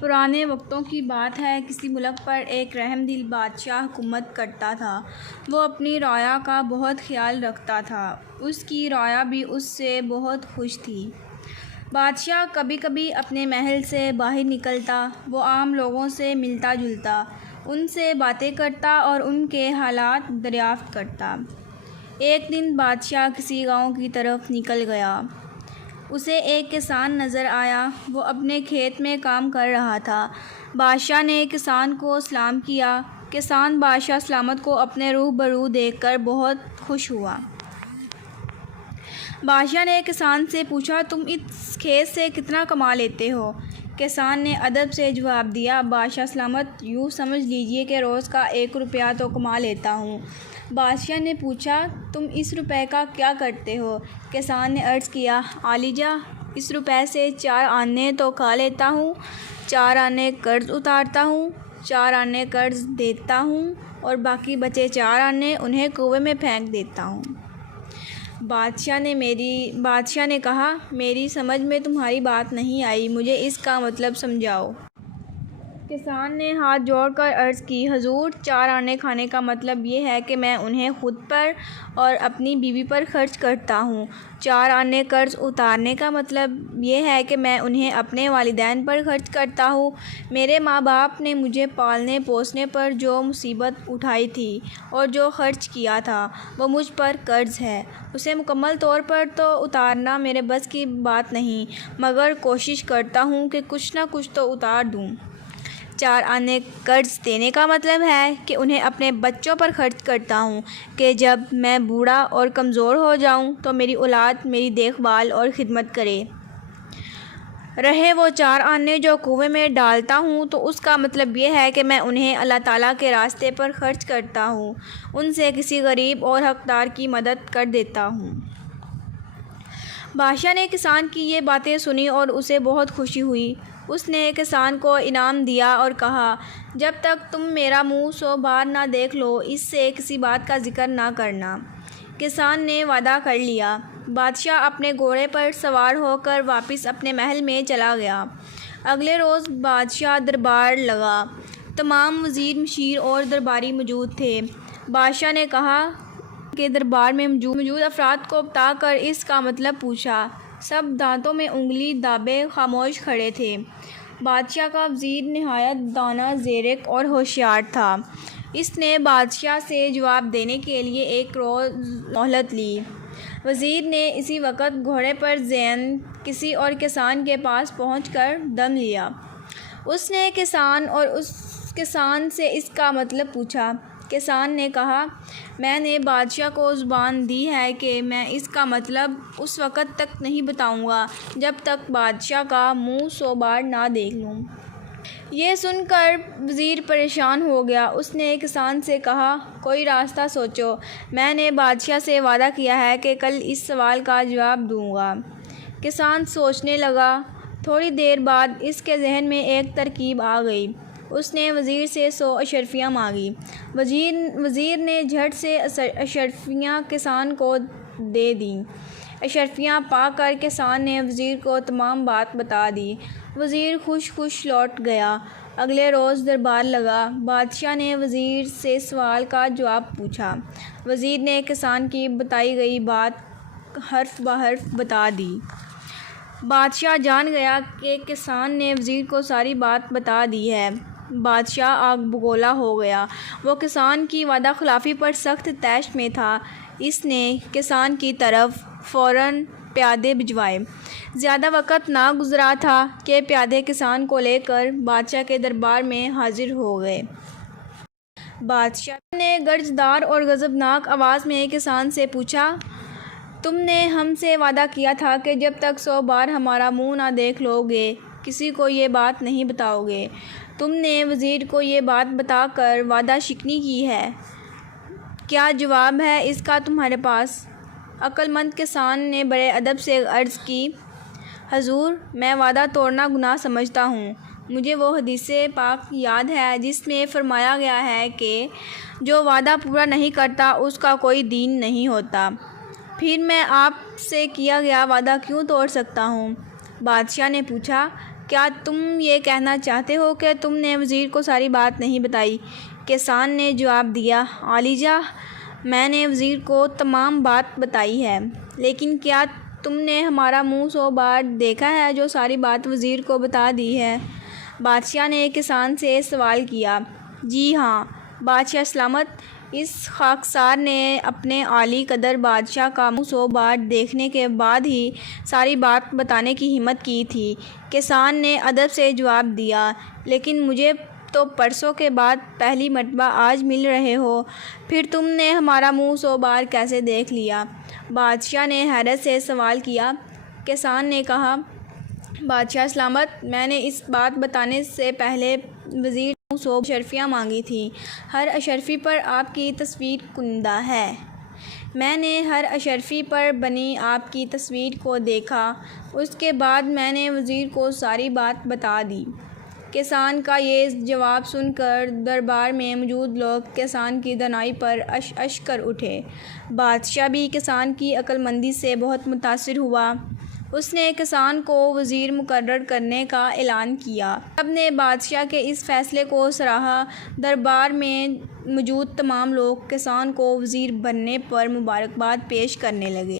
پرانے وقتوں کی بات ہے، کسی ملک پر ایک رحم دل بادشاہ حکومت کرتا تھا۔ وہ اپنی رعایا کا بہت خیال رکھتا تھا، اس کی رعایا بھی اس سے بہت خوش تھی۔ بادشاہ کبھی کبھی اپنے محل سے باہر نکلتا، وہ عام لوگوں سے ملتا جلتا، ان سے باتیں کرتا اور ان کے حالات دریافت کرتا۔ ایک دن بادشاہ کسی گاؤں کی طرف نکل گیا۔ اسے ایک کسان نظر آیا، وہ اپنے کھیت میں کام کر رہا تھا۔ بادشاہ نے کسان کو سلام کیا۔ کسان بادشاہ سلامت کو اپنے روبرو دیکھ کر بہت خوش ہوا۔ بادشاہ نے کسان سے پوچھا، تم اس کھیت سے کتنا کما لیتے ہو؟ کسان نے ادب سے جواب دیا، بادشاہ سلامت، یوں سمجھ لیجیے کہ روز کا 1 روپیہ تو کما لیتا ہوں۔ بادشاہ نے پوچھا، تم اس روپے کا کیا کرتے ہو؟ کسان نے عرض کیا، عالیجاں، اس روپے سے 4 آنے تو کھا لیتا ہوں، 4 آنے قرض اتارتا ہوں، 4 آنے قرض دیتا ہوں اور باقی بچے 4 آنے انہیں کنویں میں پھینک دیتا ہوں۔ بادشاہ نے کہا، میری سمجھ میں تمہاری بات نہیں آئی، مجھے اس کا مطلب سمجھاؤ۔ کسان نے ہاتھ جوڑ کر عرض کی، حضور، 4 آنے کھانے کا مطلب یہ ہے کہ میں انہیں خود پر اور اپنی بیوی پر خرچ کرتا ہوں۔ 4 آنے قرض اتارنے کا مطلب یہ ہے کہ میں انہیں اپنے والدین پر خرچ کرتا ہوں۔ میرے ماں باپ نے مجھے پالنے پوسنے پر جو مصیبت اٹھائی تھی اور جو خرچ کیا تھا، وہ مجھ پر قرض ہے۔ اسے مکمل طور پر تو اتارنا میرے بس کی بات نہیں، مگر کوشش کرتا ہوں کہ کچھ نہ کچھ تو اتار دوں۔ 4 آنے قرض دینے کا مطلب ہے کہ انہیں اپنے بچوں پر خرچ کرتا ہوں کہ جب میں بوڑھا اور کمزور ہو جاؤں تو میری اولاد میری دیکھ بھال اور خدمت کرے۔ رہے وہ 4 آنے جو کنویں میں ڈالتا ہوں تو اس کا مطلب یہ ہے کہ میں انہیں اللہ تعالیٰ کے راستے پر خرچ کرتا ہوں، ان سے کسی غریب اور حقدار کی مدد کر دیتا ہوں۔ بادشاہ نے کسان کی یہ باتیں سنی اور اسے بہت خوشی ہوئی۔ اس نے کسان کو انعام دیا اور کہا، جب تک تم میرا منہ 100 بار نہ دیکھ لو، اس سے کسی بات کا ذکر نہ کرنا۔ کسان نے وعدہ کر لیا۔ بادشاہ اپنے گھوڑے پر سوار ہو کر واپس اپنے محل میں چلا گیا۔ اگلے روز بادشاہ دربار لگا۔ تمام وزیر، مشیر اور درباری موجود تھے۔ بادشاہ نے کہا کہ دربار میں موجود افراد کو بتا کر اس کا مطلب پوچھا۔ سب دانتوں میں انگلی دابے خاموش کھڑے تھے۔ بادشاہ کا وزیر نہایت دانا، زیرک اور ہوشیار تھا۔ اس نے بادشاہ سے جواب دینے کے لیے 1 روز مہلت لی۔ وزیر نے اسی وقت گھوڑے پر زین کسی اور کسان کے پاس پہنچ کر دم لیا۔ اس نے کسان سے اس کا مطلب پوچھا۔ کسان نے کہا، میں نے بادشاہ کو زبان دی ہے کہ میں اس کا مطلب اس وقت تک نہیں بتاؤں گا جب تک بادشاہ کا منہ 100 بار نہ دیکھ لوں۔ یہ سن کر وزیر پریشان ہو گیا۔ اس نے کسان سے کہا، کوئی راستہ سوچو، میں نے بادشاہ سے وعدہ کیا ہے کہ کل اس سوال کا جواب دوں گا۔ کسان سوچنے لگا۔ تھوڑی دیر بعد اس کے ذہن میں ایک ترکیب آ گئی۔ اس نے وزیر سے 100 اشرفیاں مانگی۔ وزیر نے جھٹ سے اشرفیاں کسان کو دے دیں۔ اشرفیاں پا کر کسان نے وزیر کو تمام بات بتا دی۔ وزیر خوش لوٹ گیا۔ اگلے روز دربار لگا۔ بادشاہ نے وزیر سے سوال کا جواب پوچھا۔ وزیر نے کسان کی بتائی گئی بات حرف بحرف بتا دی۔ بادشاہ جان گیا کہ کسان نے وزیر کو ساری بات بتا دی ہے۔ بادشاہ آگ بگولا ہو گیا۔ وہ کسان کی وعدہ خلافی پر سخت طیش میں تھا۔ اس نے کسان کی طرف فوراً پیادے بھجوائے۔ زیادہ وقت نہ گزرا تھا کہ پیادے کسان کو لے کر بادشاہ کے دربار میں حاضر ہو گئے۔ بادشاہ نے گرجدار اور غضبناک آواز میں کسان سے پوچھا، تم نے ہم سے وعدہ کیا تھا کہ جب تک 100 بار ہمارا منہ نہ دیکھ لو گے، کسی کو یہ بات نہیں بتاؤ گے۔ تم نے وزیر کو یہ بات بتا کر وعدہ شکنی کی ہے۔ کیا جواب ہے اس کا تمہارے پاس؟ عقل مند کسان نے بڑے ادب سے عرض کی، حضور، میں وعدہ توڑنا گناہ سمجھتا ہوں۔ مجھے وہ حدیث پاک یاد ہے جس میں فرمایا گیا ہے کہ جو وعدہ پورا نہیں کرتا اس کا کوئی دین نہیں ہوتا۔ پھر میں آپ سے کیا گیا وعدہ کیوں توڑ سکتا ہوں؟ بادشاہ نے پوچھا، کیا تم یہ کہنا چاہتے ہو کہ تم نے وزیر کو ساری بات نہیں بتائی؟ کسان نے جواب دیا، عالیجا، میں نے وزیر کو تمام بات بتائی ہے، لیکن کیا تم نے ہمارا منہ 100 بار دیکھا ہے جو ساری بات وزیر کو بتا دی ہے؟ بادشاہ نے کسان سے سوال کیا۔ جی ہاں، بادشاہ سلامت۔ اس خاکسار نے اپنے اعلیٰ قدر بادشاہ کا منہ 100 بار دیکھنے کے بعد ہی ساری بات بتانے کی ہمت کی تھی۔ کسان نے ادب سے جواب دیا، لیکن مجھے تو پرسوں کے بعد پہلی مرتبہ آج مل رہے ہو، پھر تم نے ہمارا منہ 100 بار کیسے دیکھ لیا؟ بادشاہ نے حیرت سے سوال کیا۔ کسان نے کہا، بادشاہ سلامت، میں نے اس بات بتانے سے پہلے وزیر سے 100 اشرفیاں مانگی تھیں۔ ہر اشرفی پر آپ کی تصویر کندہ ہے۔ میں نے ہر اشرفی پر بنی آپ کی تصویر کو دیکھا، اس کے بعد میں نے وزیر کو ساری بات بتا دی۔ کسان کا یہ جواب سن کر دربار میں موجود لوگ کسان کی دانائی پر اش کر اٹھے۔ بادشاہ بھی کسان کی عقل مندی سے بہت متاثر ہوا۔ اس نے کسان کو وزیر مقرر کرنے کا اعلان کیا۔ سب نے بادشاہ کے اس فیصلے کو سراہا۔ دربار میں موجود تمام لوگ کسان کو وزیر بننے پر مبارکباد پیش کرنے لگے۔